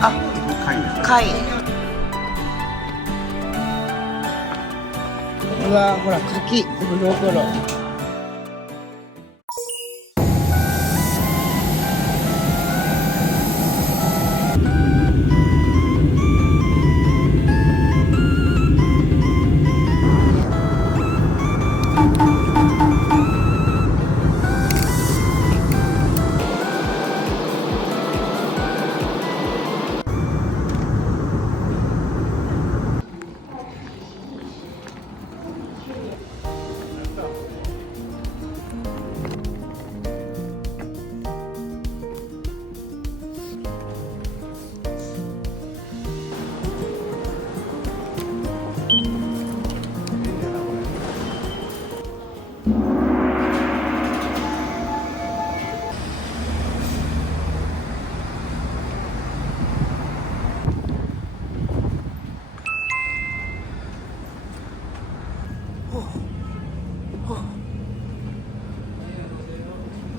あ、貝です。貝。うわほら柿ゴロゴロ。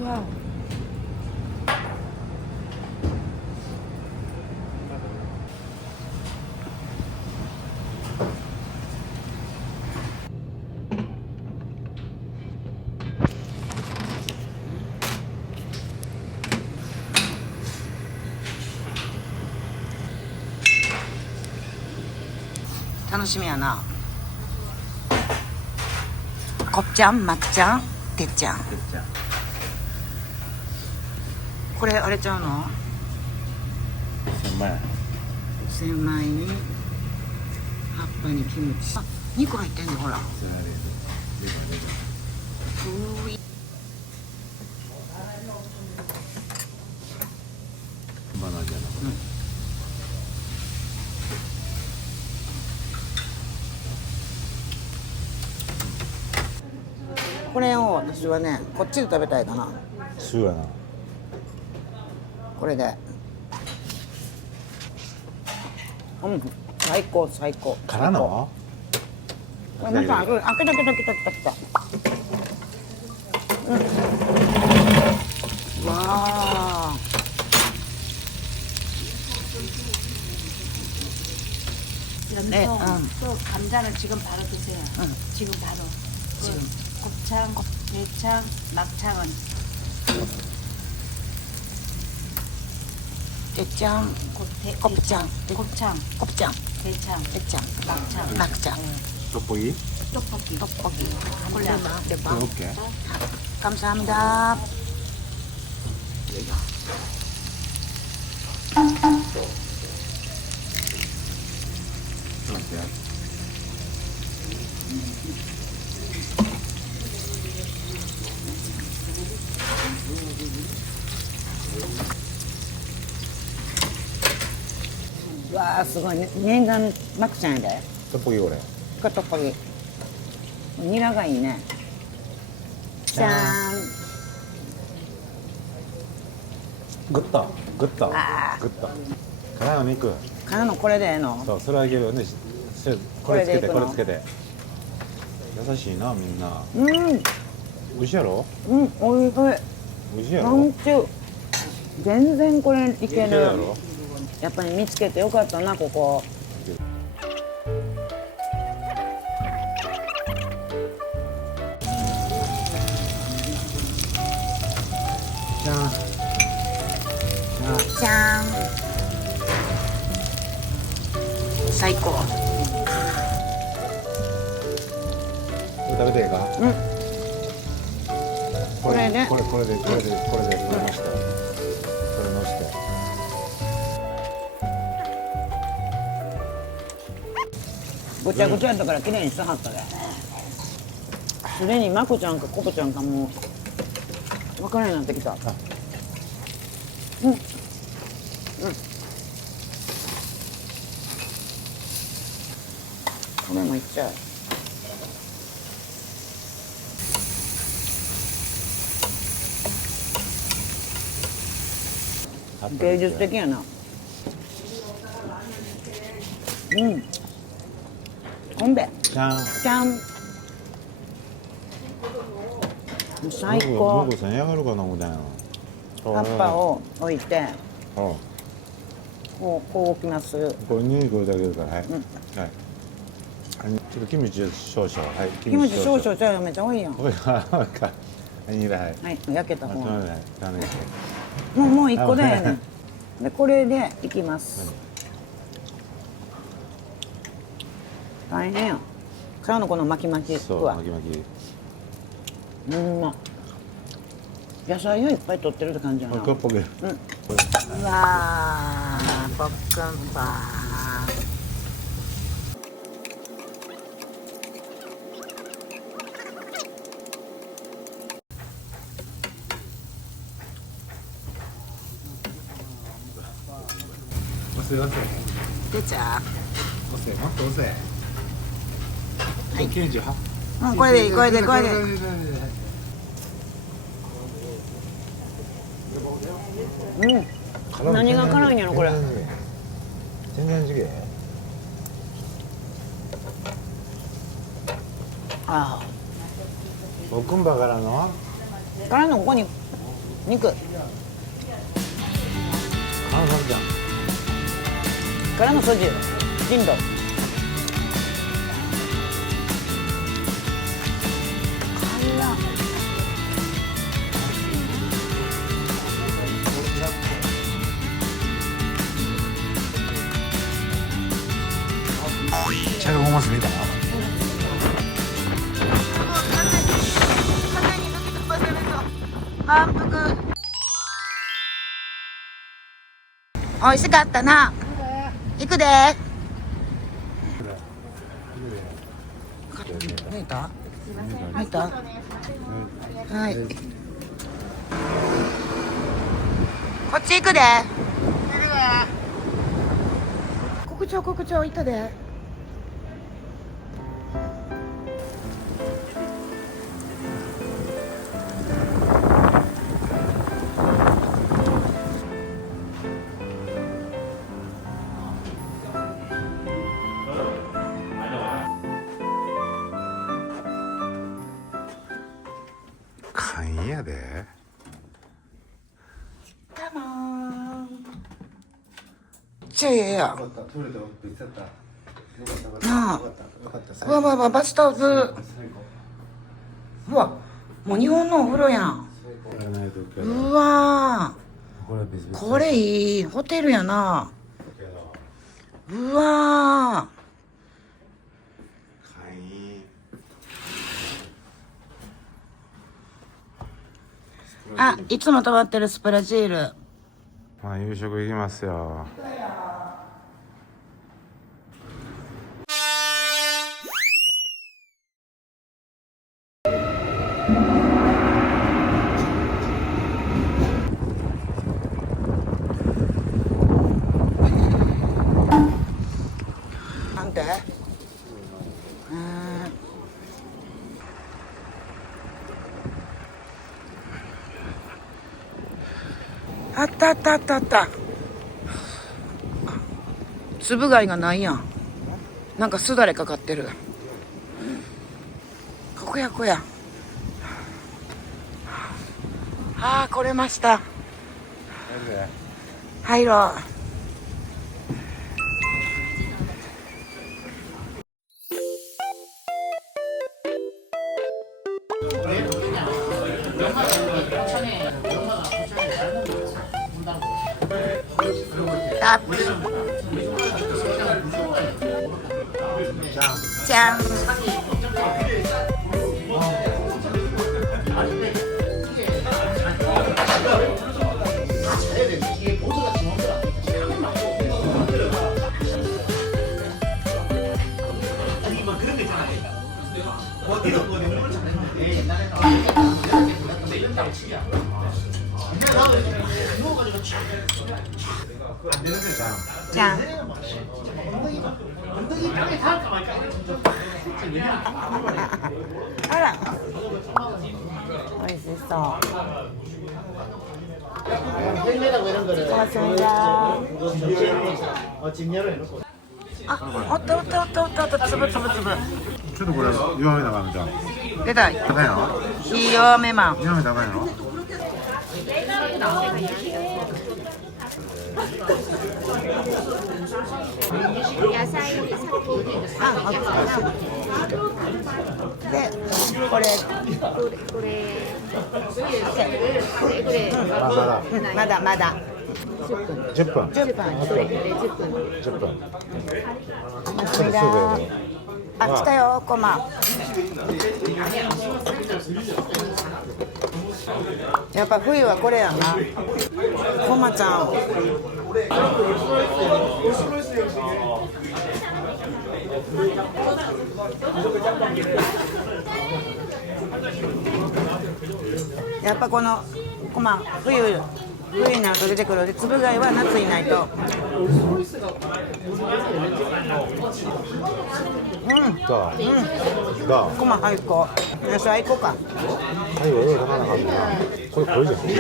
わお。楽しみやな。こっちゃん、まっちゃん、てっちゃん。これあれちゃうの？千枚に葉っぱにキムチ。あ、肉入ってんねほら。うーい。バナナじゃなくて。これを私はね、こっちで食べたいかな。そうやな。これで。うん、最高最高。からの？これまた開けた。うん。わあ。네, 또 감자는 지금 바로 드세요. 응. 지금 바로. 지금. 곱창, 대창, 막창은 대짱, 곱창, 곱창, 곱창, 대창, 대짱, 막창, 막창, 떡볶이? 떡볶이. 떡볶이. 골라. 대박. 오케이. 감사합니다. 오케이. 와, すごい念願マクちゃんやで。 떡볶이 그래. 그 떡볶이. 니라가 있네. 짠. 긋다. 아. 가나肉. かのこれでええの？そう、それあげるよね。これつけて、これつけて。優しいな、みんな。うん、美味しいやろ？うん、おいしい。美味しいやろ？なんちゅう。全然これいけいけるる。やろ？やっぱり見つけてよかったな、ここ。じゃん。じゃん。最高。これ食べていいか？うん。これでこれで乗せて。これ乗せて。ごちゃごちゃやったから綺麗にしはったで。すでにまこちゃんかここちゃんかもう分からんようになってきた。うん。うん。これもいっちゃう。芸術的やな。うん。ほんで、じゃん。じゃん。もう最高。僕さ、嫌がるかな思ったんや。葉っぱを置いて、うん。こう置きます。これにこれだけだから、はい。うんはい。ちょっとキムチ少々、はい。キムチ少々じゃあめっちゃ多いやん。これはなんか、はい、はい。はい、焼けた方。はい。ダメ。もう一個でね。でこれでいきます。大変や。皮のこの巻き巻きそう、は。巻き巻き。ま。野菜をいっぱい取ってるって感じやな。これっぽく。うわー、ボックンバー。すいません。出ちゃ押せ、もっと押せ。はい。98。う。これでいい、これで。何が辛いんやろこれ。全然違え。あボクンバからの。あ。からのここに肉。あ、なんじゃん。からのソジュジンド。茶色ごます見た。満腹。美味しかったな。行くで。抜いた？抜いた？はい。こっち行くで。国長行ったで。勘やで。カモン。じゃあええや。なあ。うわバスタオル。うわもう日本のお風呂やん。うわこれいいホテルやな。うわあ、いつも泊まってるスプラジール。まあ夕食行きますよ。なんで？あった。つぶ貝がないやん。なんかすだれかかってる。ここや。ああ、来れました。入ろう。じゃん。じゃん。あら、美味しそう。おっと、つぶ。ちょっとこれ弱めな感じじゃん。出た。高いの？ひ弱めマン。弱め高いの？野菜さっきでこれこれまだまだ10分10分これ10分10分すみだあ来たよコマやっぱ冬はこれやなコマちゃんやっぱこのコマ冬になると出てくるでつぶ貝は夏いないとコマ最高最高か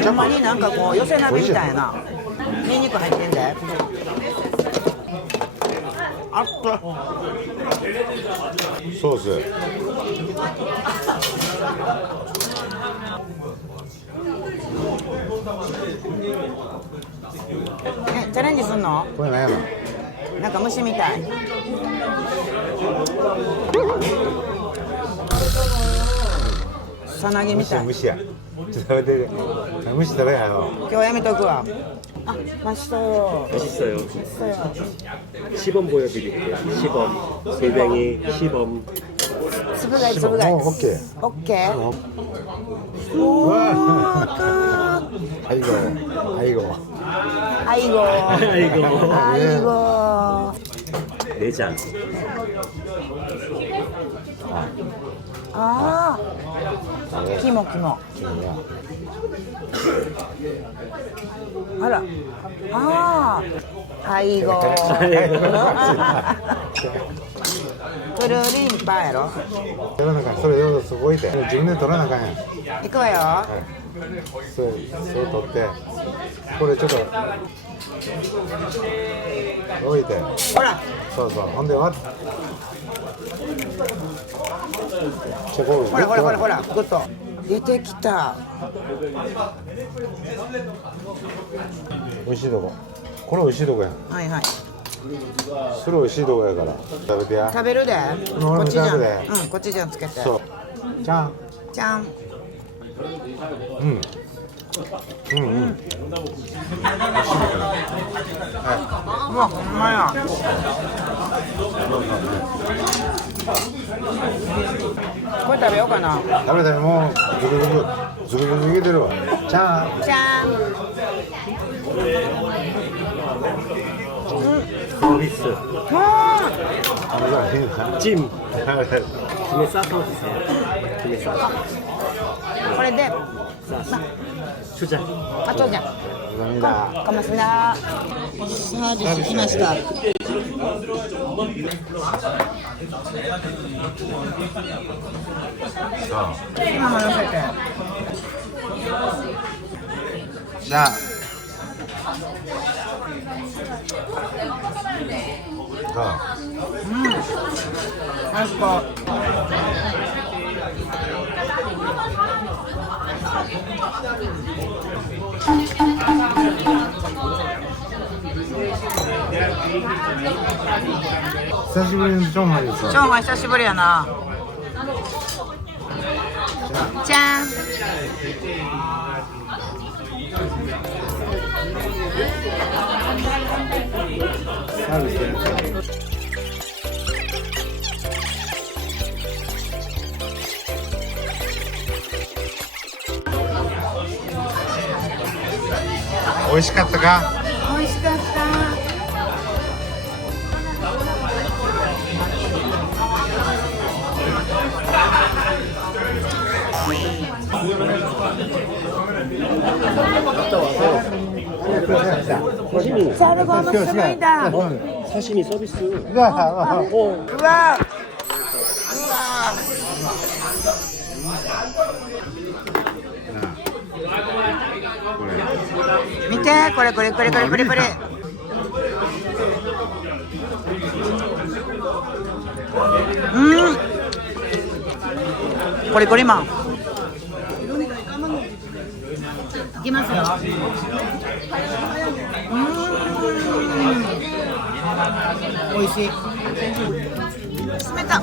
ほんまになんかこう寄せ鍋みたいなニンニク入ってんであったソースチャレンジすんのこれ何やのなんか虫みたいさなぎみたい虫やちょっと食べて虫食べないの今日やめとくわ아, 맛있어요. 맛있어요. 맛있어요. 시범 보여드릴게요. 시범. 골뱅이 시범. 스브가이, 시범. 스브가이. 오케이. 오케이. 오, 끝. 아이고. 아이고. 아이고. 아이고. 내장. 아. 키모. 알아. 아. 아이고. 푸르린 바에로. それよすごいで自分で取らなあかんやん 行くわよ。そう取ってこれちょっと置いてほら。そうほんで割っほらグッと出てきた。美味しいとここれ美味しいとこやんはいはい。それ美味しいとこやから食べてや食べるで。俺もこっちじゃん。食べるでこっちじゃんつけて。そうじゃんじゃん。うんうわ、ほんまや。これ食べようかな。食べもうズルズルいけてるわじゃんじゃん。 서비스. 아, 찜. 김에 싸서 드세요. 김에 싸서. これで、 싸서. 초장. あとじゃん。 감사합니다 고맙습니다。 サービスしました。今も乗せて。じゃあ最高。久しぶりのチョンマですチョンは久しぶりやな。じゃん。サービス美味しかったか美味しかった。사시미. 잘 먹었습니다. 사시미 서비스.うわ。うわ。見てこれ。コリマン。いきますよ。美味しい。冷た。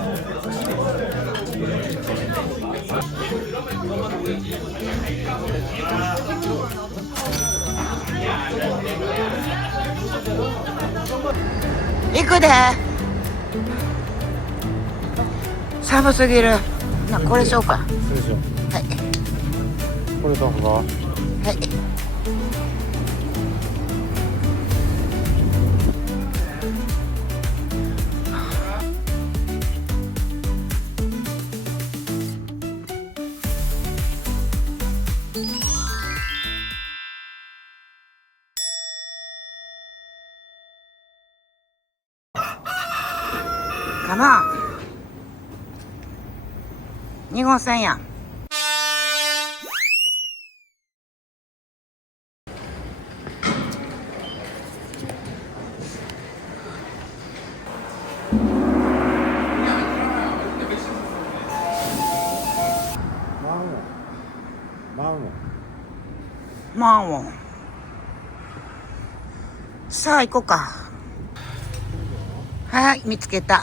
行くで。寒すぎる。な、これしようか。そうでしょ。はい。これと他はい。かな。2号線やん。マンウォン。さあ行こうか。はい、見つけた。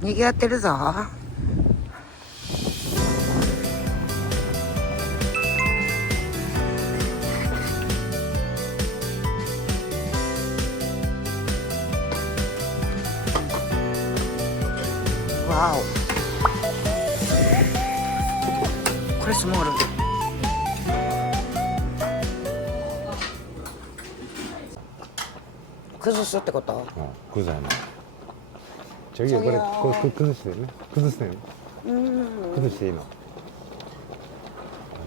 にぎわってるぞ。わお。これスモール。崩すってこと？くざいな。저기これ崩してね。崩してね。崩していいの。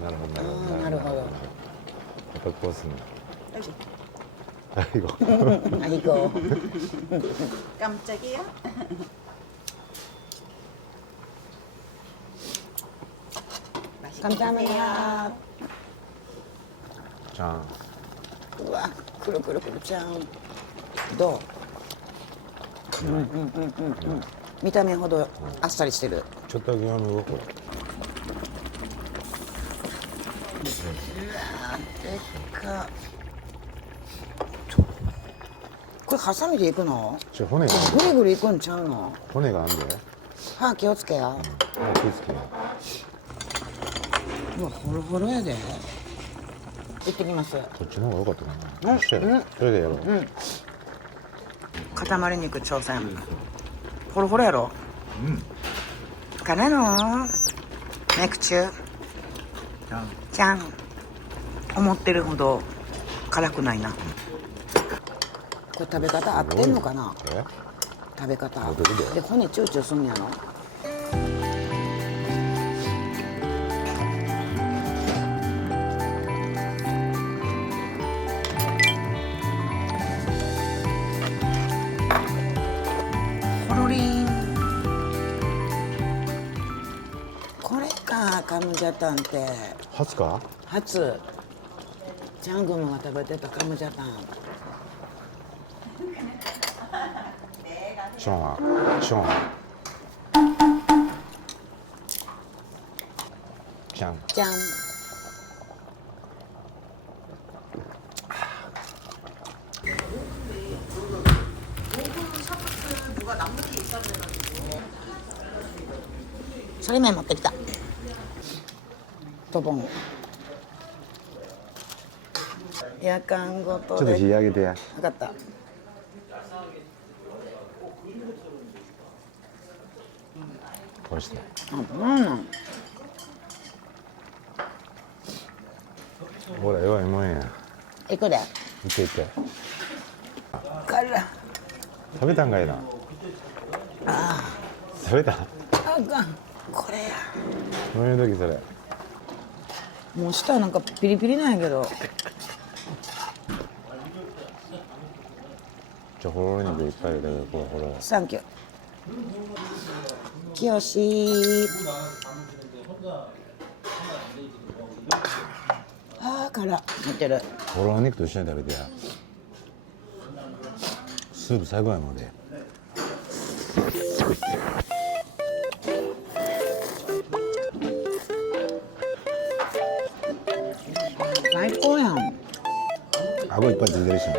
なるほどなるほど。やっぱこうするの。아이고. 아이고. 깜짝이야? 감사합니다. 자. 우와, 그르그르그르 짱. 너. 見た目ほどあっさりしてる。ちょっとだけやめようこれ。でっか。これハサミでいくの？骨がぐりぐりいくんちゃうの？骨があんで。歯気をつけや。気をつけや。うわ、ホロホロやで。行ってきます。こっちの方が良かったかな。それでやろう。塊肉挑戦。ホロホロやろ。からのメクチュちゃん。思ってるほど辛くないな。これ食べ方合ってんのかな？食べ方。で骨チューチューすんやろ。コロリン。これかカムジャタンって。初か？初。ジャングムが食べてたカムジャタン。ションはションじゃんじゃん。それ麺持ってきた。ドボン。やかんごとちょっとで。火上げてや。分かった。こうしてほら弱いもんや。行くで。いっていってから食べたんかいな。食べた。あかん。これや。どういう時それ。もう舌なんかピリピリなんやけど。ほろ肉いっぱい入れてこれほろ。サンキュー。きよし。あー辛見てる。ほろ肉と一緒に食べてや。スープ最高やもんで。最高やん。顎いっぱいついてるしな。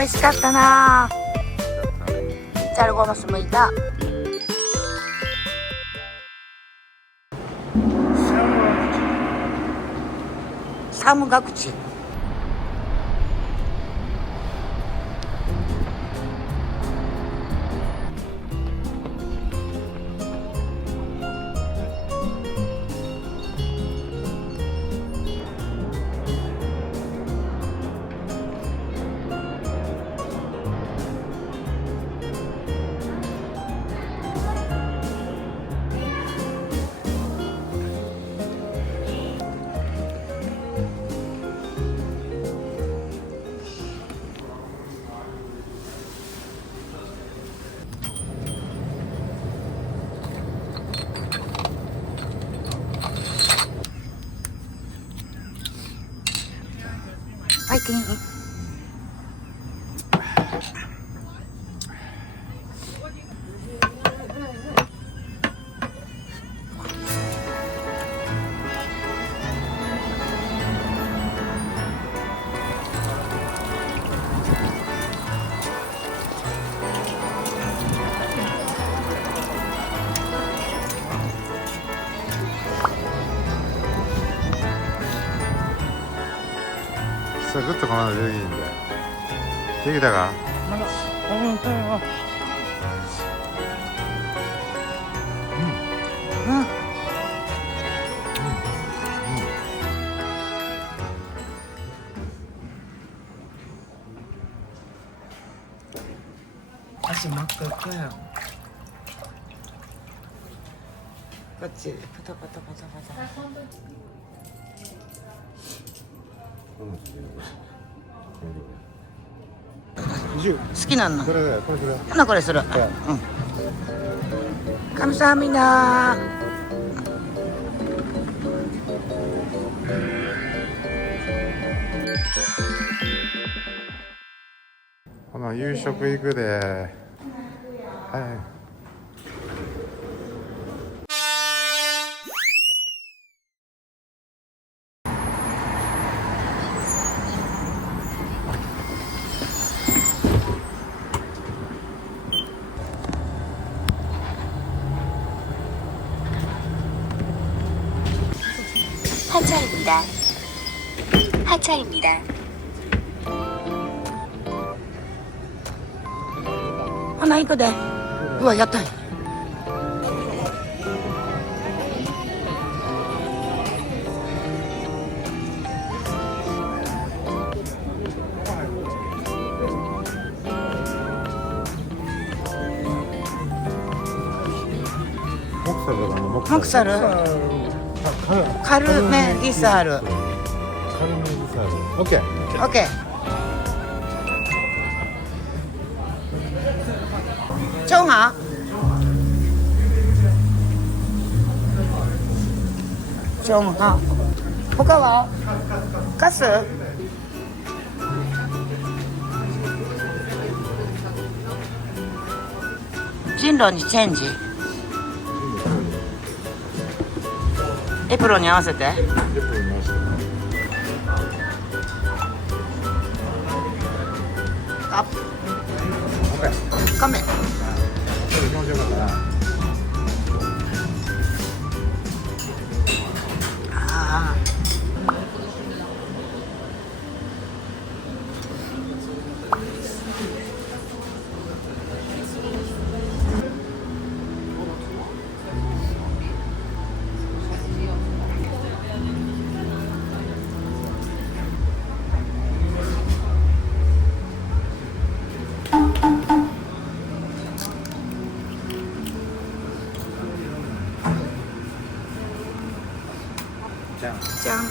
美味しかったな。잘 먹었습니다. 사무각지. 파이팅. 싹 끝도 가면 여기인데 여기다가 다시 먹을 거야. 그렇지. 바삭바삭. 이제 好きなんの? 그래 하나これする. 응. 감사합니다. 오늘夕食行くで。はい。하차입니다. 하차입니다. 하나 이거 돼. 우와, 야tta. 목살을 카르메기사르. 오케이. 오케이. 정아. 정아. 他はガス進路にチェンジエプロンに合わせてアップカメああじゃん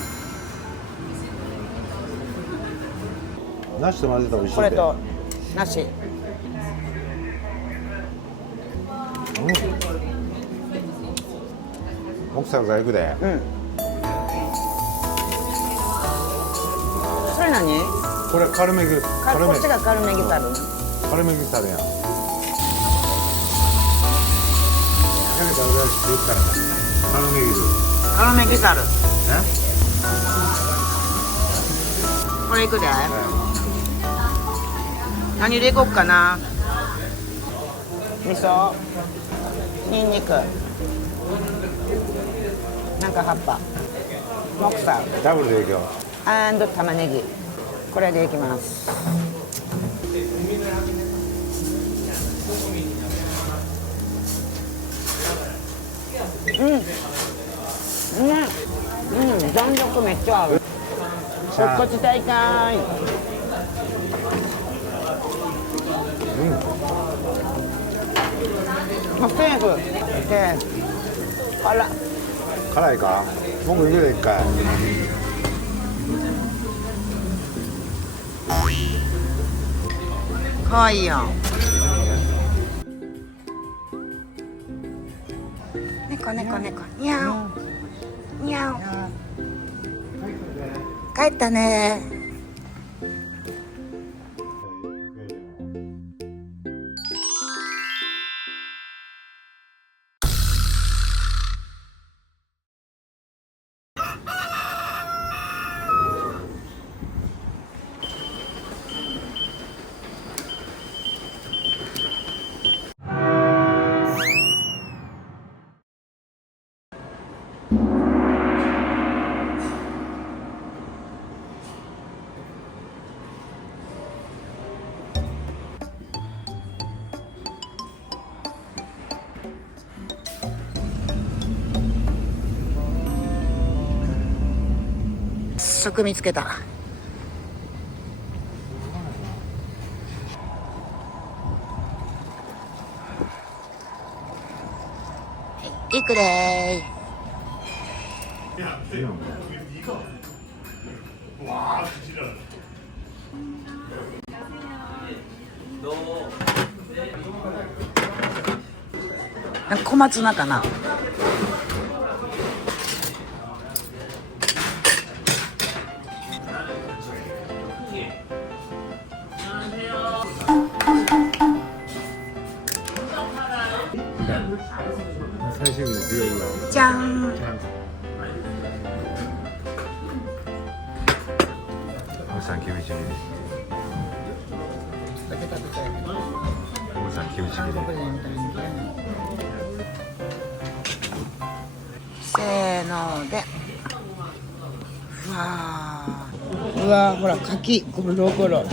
梨と混ぜたら美味しいこれとなし목살がいくでうんそれ何これカルメギこっちがカルメギタルカルメギタルやんやめたら俺は言ったらなカルメギルカルメギタルこれいくで何でいこっかな。味噌、にんにく、なんか葉っぱ、モクサダブルでいくよ。アンド玉ねぎ。これでいきます。弾力めっちゃ合う。肋骨痛いたい。セーフ。セーフ。辛いか？僕いくで一回。かわいいやん。猫猫猫。にゃお。にゃお。帰ったね。早速見つけた。いくでー。小松菜かな。最終日の美容院はじゃん。おじさんキムチ切り。おじさんキムチ切り。せーので。うわー、ほら柿ゴロゴロ。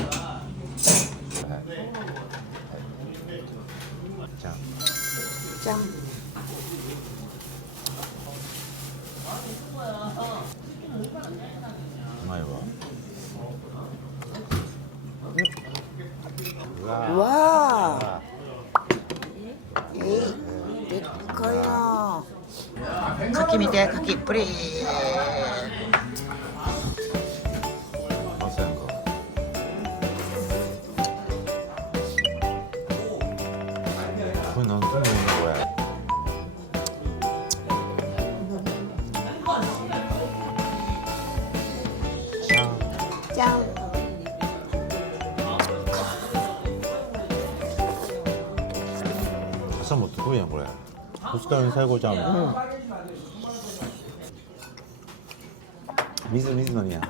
じゃん。じゃん。うまいわ。うわー。でっかいな。柿見て、柿プリー。まさやんか。これなんとも言うのこれ。じゃん。朝もってこいやんこれ。二日酔い最高ちゃうの。水飲みや。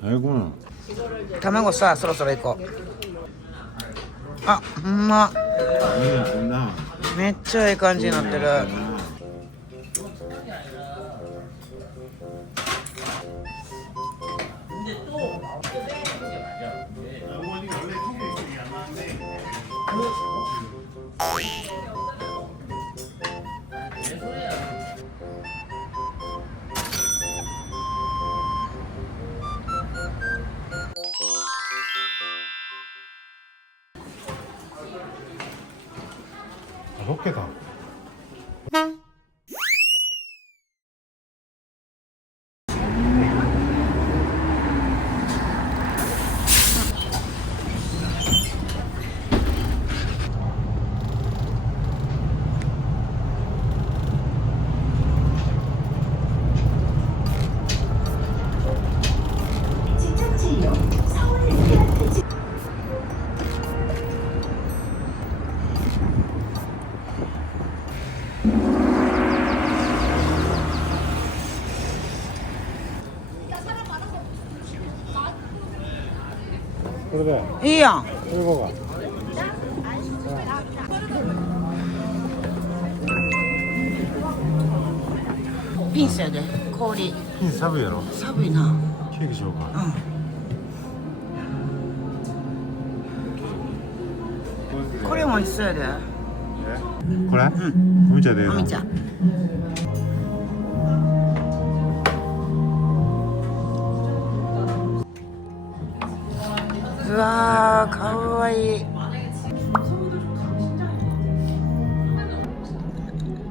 最高なの。卵さ、そろそろ行こう。あ、ほんま。こんな。めっちゃいい感じになってる。ロケだ。これでいいやん。これ行こうか。ピンスやで。氷。ピン寒いやろ。寒いな。ケーキしようか。これも一緒やで。これ？おみ茶でいいの？おみ茶。うわー、かわいい。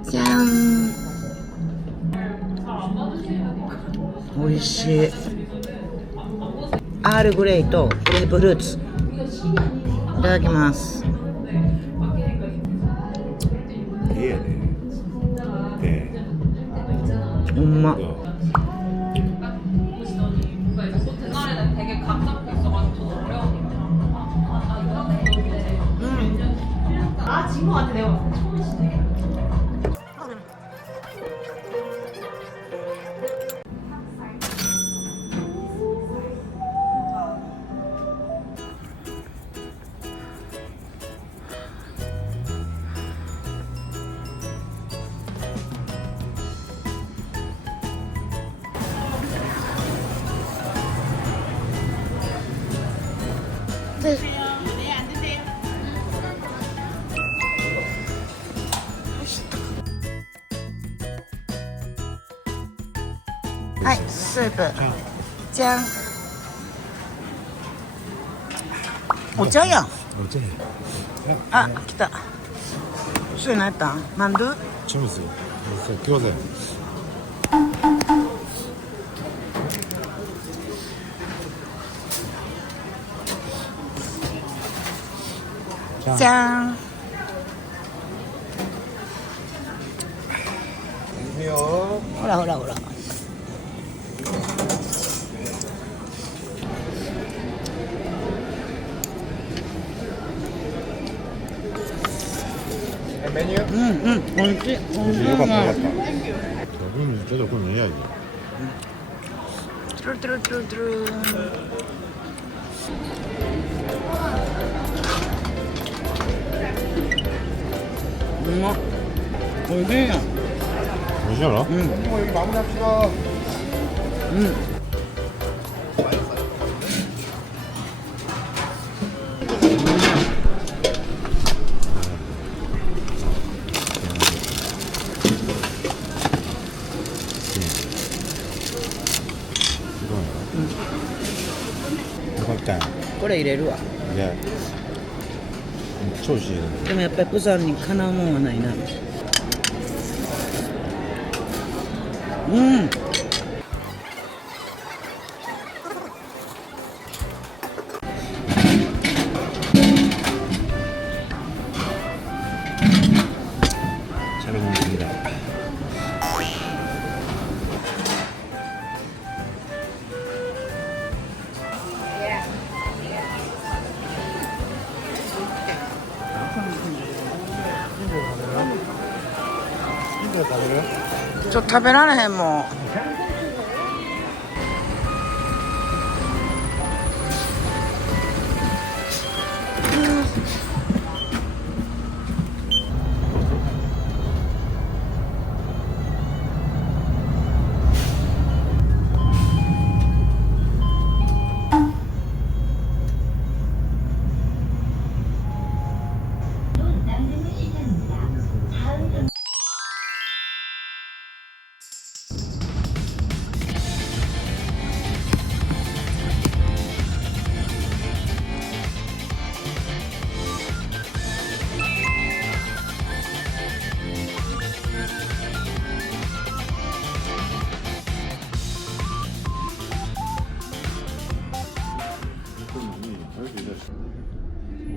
じゃん。美味しい。アールグレイとグレープフルーツ。いただきます。いいやね。ほんま。はい、スープ。じゃん。お茶やん。お茶や。あ、来た。それ何やったん？マンドゥ？チムス。餃子や。じゃん。いいよ。ほらほらほら。メニュー？美味しい。よかったよかった。ちょっとこれ何やい。トゥルトゥルトゥルトゥル。うまっ。美味しいやん。美味しいやろ？よかったよ。これ入れるわ。いや、超美味しいね。でもやっぱりプサンにかなうもんはないな。うん。しゃべりすぎだ。ちょっと食べられへんもん。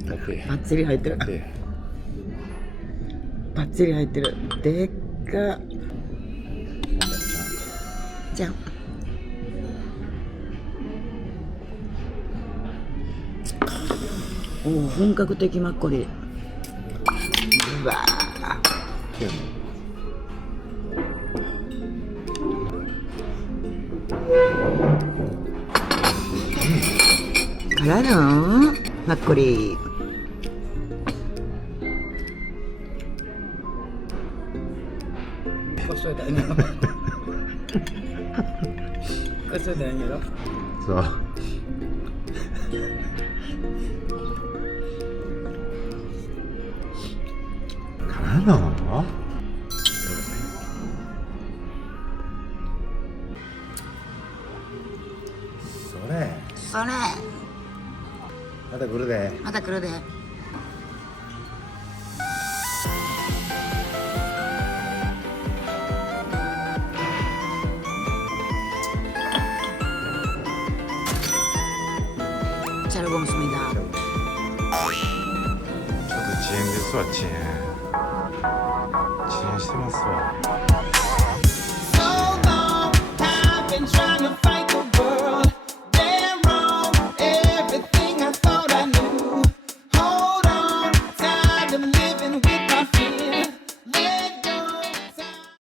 だってバッチリ入ってる。バッチリ入ってる。でっか。じゃん。おお、本格的マッコリ。うわー。からのマッコリ。Questo è Daniel. Questo è Daniel. そうからのそれそれまた来るでまた来るで。잘먹었습니다. ちょっと遅延ですわ遅延してますわ